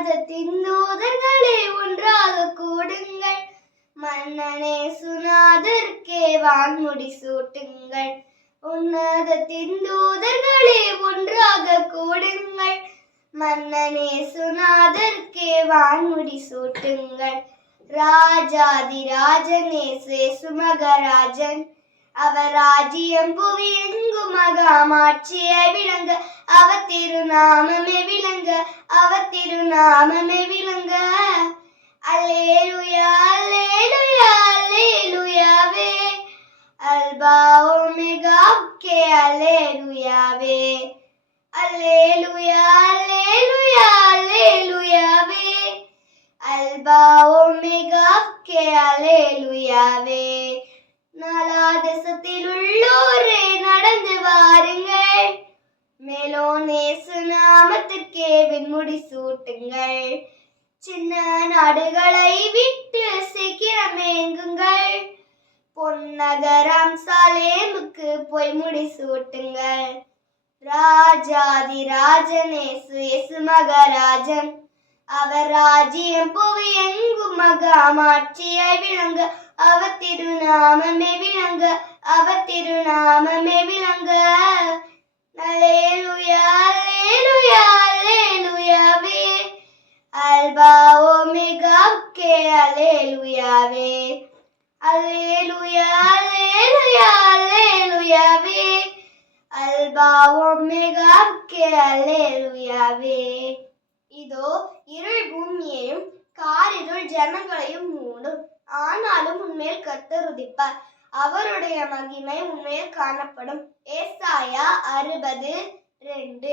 மதத்தின் தூதர்களே ஒன்றாக கூடுங்கள். மன்னனே சுனாதர்க்கே வான்முடி சூட்டுங்கள். உன்னதத்தின் தூதர்களே ஒன்றாக கூடுங்கள். மன்னனே சுனாதர்க்கே வான்முடி சூட்டுங்கள். ராஜாதி ராஜனே சுமகராஜன் அவர் ராஜ்யம் புவி எங்கும் மகாமாட்சியை விளங்க அவ திருநாமமே நாமமே விளங்க. அல்லேலுயா அல்லேலுயா அல்லேலுயாவே. அல்பா ஒமேகா கே அல்லேலுயாவே. அல்லேலுயா அல்லேலுயா அல்லேலுயாவே. அல்பா ஒமேகா கே அல்லேலுயாவே. நாலா தேசத்தில் உள்ளோரே நடந்து வாருங்கள். மேலோனேசு நாமத்திற்கே வெண்முடி சூட்டுங்கள். சின்ன நாடுகளை விட்டு சீக்கிரம் ஏங்குங்கள். பொன்னகரம் சாலேமுக்கு பொய்முடி சூட்டுங்கள். ராஜாதி ராஜனேசு இயேசு மகராஜன். அவர் ராஜ்யம் புவி எங்கும் மகாமாட்சியை விளங்க. அவர் திருநாமமே விளங்க. அவர் திருநாமமே விளங்க. Alba Omega, que aleluya ve. Aleluya, aleluya, aleluya ve. அல்லேலூயாவே Omega, que aleluya ve. இதோ இருள் பூமியையும் காரிருள் ஜனங்களையும் மூடும் ஆனாலும் உண்மையில் கர்த்தர் உதிப்பார் அவருடைய மகிமை உண்மையில் காணப்படும் ஏசாயா அறுபது ரெண்டு